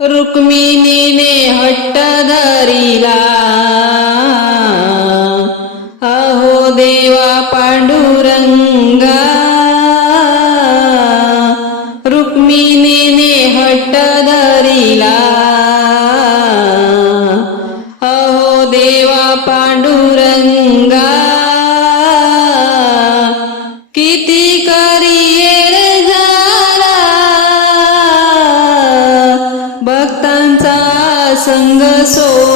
रुक्मिणीने हट्ट धरिला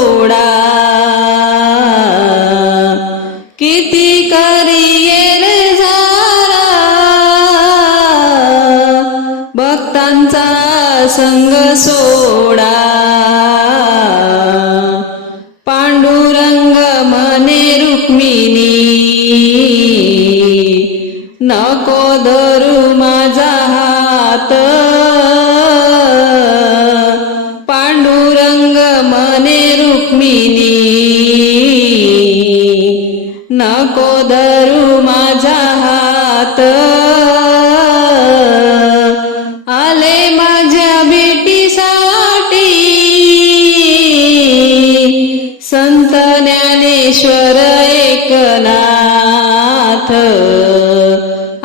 सोडा किती करिये झाला. भक्तांचा संग सोडा. पांडुरंग मने रुक्मिणी नको धरू माझा हात. नको धरू माझा हात. आले माझ्या बेटीसाठी संत ज्ञानेश्वर एकनाथ.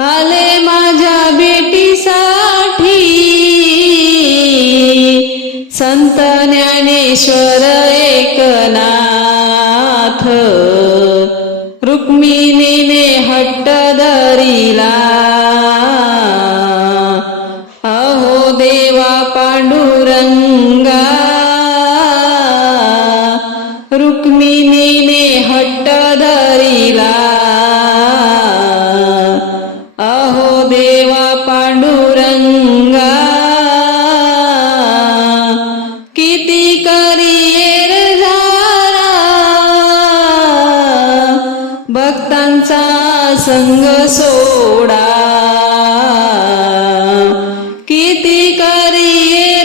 आले माझ्या बेटीसाठी संत ज्ञानेश्वर रुक्मिणीने हट्ट धरिला अहो देवा पांडुरंगा रुक्मिणीने हट्ट धरिला अहो देवा पांडुरंगा संग सोडा. किती करिये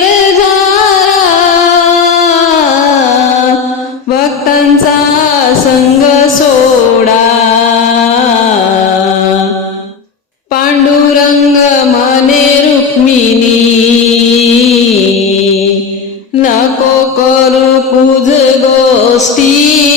भक्तांचा संग सोडा. पांडुरंग मने रुक्मिणी. नको करू पूज गोष्टी.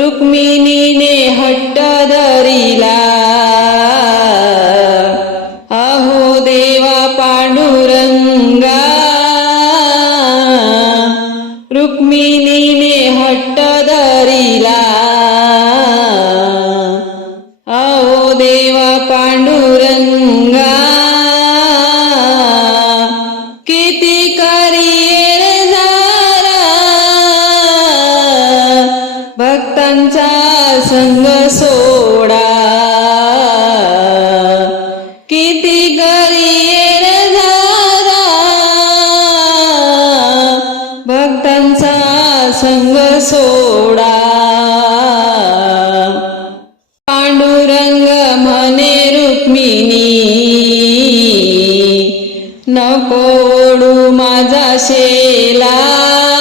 रुक्मी नको ओढू माझा शेला.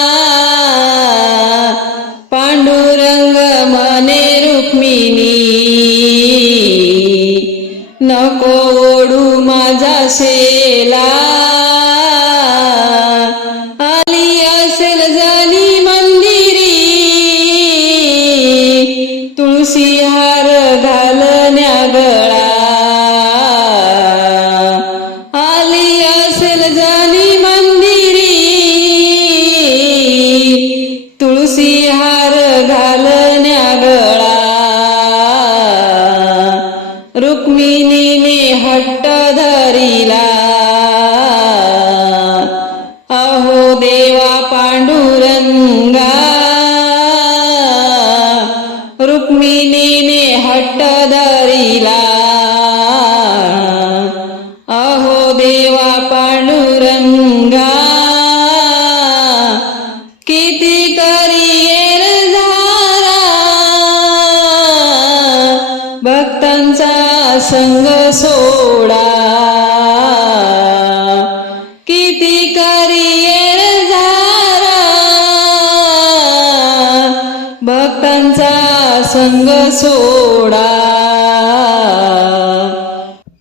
संग सोडा.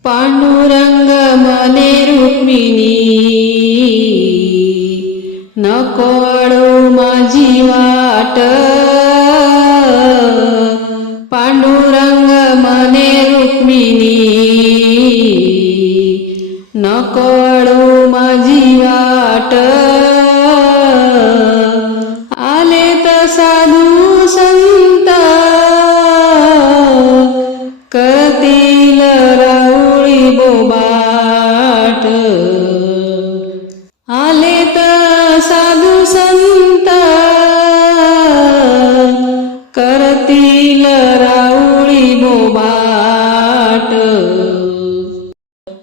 पांडुरंग मने रुक्मिणी नको माझी वाट. पांडुरंग मने रुक्मिणी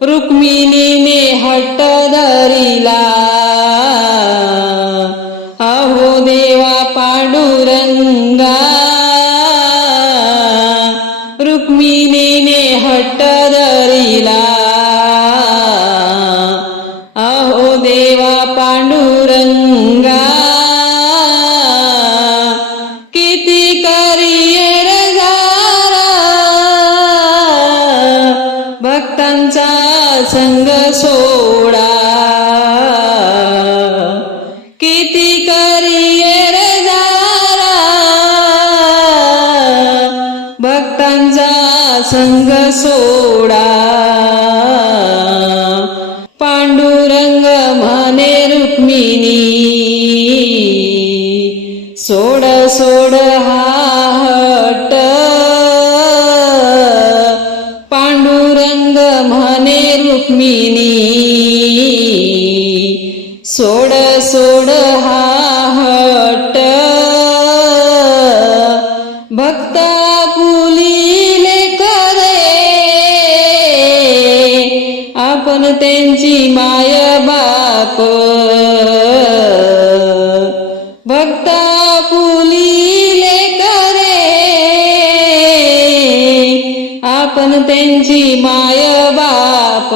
रुक्मिणीने हट्ट धरिला. अहो देवा पांडुरंगा. सोडा. किती करियर झाला भक्तांचा संग सोडा. सोड सोड हा हट. भक्ता पुलीले करे आपण त्यांची माय बाप. भक्ता पुलीले करे आपण त्यांची माय बाप.